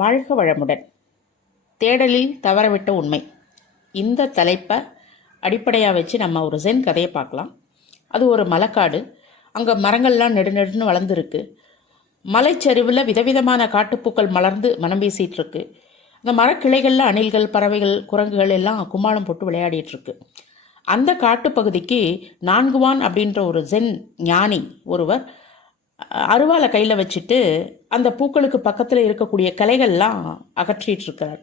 வாழ்க வளமுடன். தேடலில் தவறவிட்ட உண்மை. இந்த தலைப்பை அடிப்படையாக வச்சு நம்ம ஒரு ஜென் கதையை பார்க்கலாம். அது ஒரு மலைக்காடு. அங்கே மரங்கள்லாம் நெடுநெடுன்னு வளர்ந்துருக்கு. மலைச்சரிவில் விதவிதமான காட்டுப்பூக்கள் மலர்ந்து மனம் வீசிகிட்ருக்கு. அந்த மரக்கிளைகளில் அணில்கள், பறவைகள், குரங்குகள் எல்லாம் கும்மாளம் போட்டு விளையாடிட்டுருக்கு. அந்த காட்டுப்பகுதிக்கு நான்குவான் அப்படின்ற ஒரு ஜென் ஞானி ஒருவர் அருவாலை கையில் வச்சுட்டு அந்த பூக்களுக்கு பக்கத்தில் இருக்கக்கூடிய கிளைகள்லாம் அகற்றிட்டுருக்கிறார்.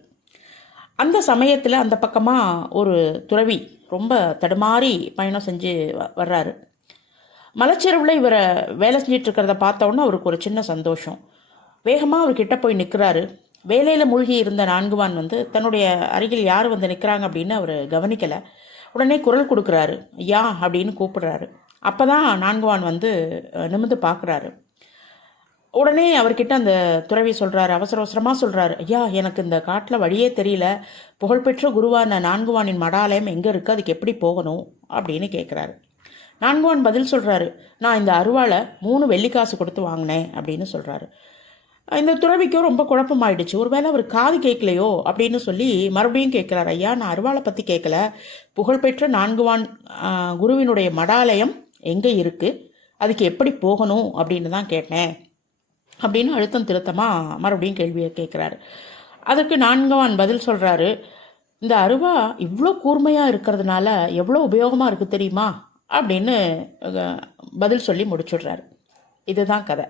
அந்த சமயத்தில் அந்த பக்கமாக ஒரு துறவி ரொம்ப தடுமாறி பயணம் செஞ்சு வர்றாரு. மலைச்செருவில் இவரை வேலை செஞ்சிட்ருக்கிறத பார்த்தோன்னே அவருக்கு ஒரு சின்ன சந்தோஷம். வேகமாக அவர்கிட்ட போய் நிற்கிறாரு. வேலையில் மூழ்கி இருந்த நான்குவான் தன்னுடைய அருகில் யார் நிற்கிறாங்க அப்படின்னு அவர் கவனிக்கலை. உடனே குரல் கொடுக்குறாரு. ஐயா அப்படின்னு கூப்பிடுறாரு. அப்போ தான் நான்குவான் நிமிர்ந்து பார்க்குறாரு. உடனே அவர்கிட்ட அந்த துறவி சொல்கிறாரு, அவசர அவசரமாக சொல்கிறாரு, ஐயா எனக்கு இந்த காட்டில் வழியே தெரியல, புகழ்பெற்ற குருவான நான்குவானின் மடாலயம் எங்கே இருக்குது, அதுக்கு எப்படி போகணும் அப்படின்னு கேட்குறாரு. நான்குவான் பதில் சொல்கிறாரு, நான் இந்த அருவாளை 3 வெள்ளிக்காசு கொடுத்து வாங்கினேன் அப்படின்னு சொல்கிறாரு. இந்த துறவிக்கும் ரொம்ப குழப்பமாயிடுச்சு. ஒருவேளை அவர் காது கேட்கலையோ அப்படின்னு சொல்லி மறுபடியும் கேட்குறாரு. ஐயா நான் அருவாளை பற்றி கேட்கல, புகழ்பெற்ற நான்குவான் குருவினுடைய மடாலயம் எங்கே இருக்குது, அதுக்கு எப்படி போகணும் அப்படின்னு தான் கேட்டேன் அப்படின்னு அழுத்தம் திருத்தமாக மறுபடியும் கேள்வியை கேட்குறாரு. அதற்கு நான்குவான் பதில் சொல்கிறாரு, இந்த அருவா இவ்வளோ கூர்மையாக இருக்கிறதுனால எவ்வளோ உபயோகமாக இருக்குது தெரியுமா அப்படின்னு பதில் சொல்லி முடிச்சுடுறாரு. இதுதான் கதை.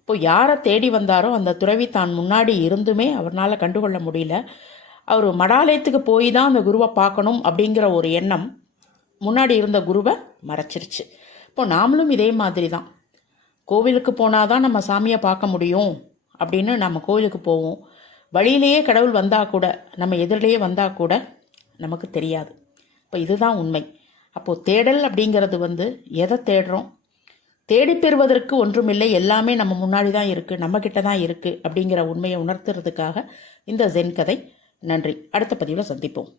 இப்போ யாரை தேடி வந்தாரோ அந்த துறவி தான் முன்னாடி இருந்துமே அவரால் கண்டுகொள்ள முடியல. அவர் மடாலயத்துக்கு போய் தான் அந்த குருவை பார்க்கணும் அப்படிங்கிற ஒரு எண்ணம் முன்னாடி இருந்த குருவை மறைச்சிருச்சு. இப்போ நாமளும் இதே மாதிரி தான். கோவிலுக்கு போனால் தான் நம்ம சாமியை பார்க்க முடியும் அப்படின்னு நம்ம கோவிலுக்கு போவோம். வழியிலேயே கடவுள் வந்தால் கூட, நம்ம எதிரிலேயே வந்தால் கூட நமக்கு தெரியாது. இப்போ இதுதான் உண்மை. அப்போது தேடல் அப்படிங்கிறது எதை தேடுறோம்? தேடி பெறுவதற்கு ஒன்றுமில்லை, எல்லாமே நம்ம முன்னாடி தான் இருக்குது, நம்மக்கிட்ட தான் இருக்குது அப்படிங்கிற உண்மையை உணர்த்துறதுக்காக இந்த ஜென் கதை. நன்றி. அடுத்த பதிவில் சந்திப்போம்.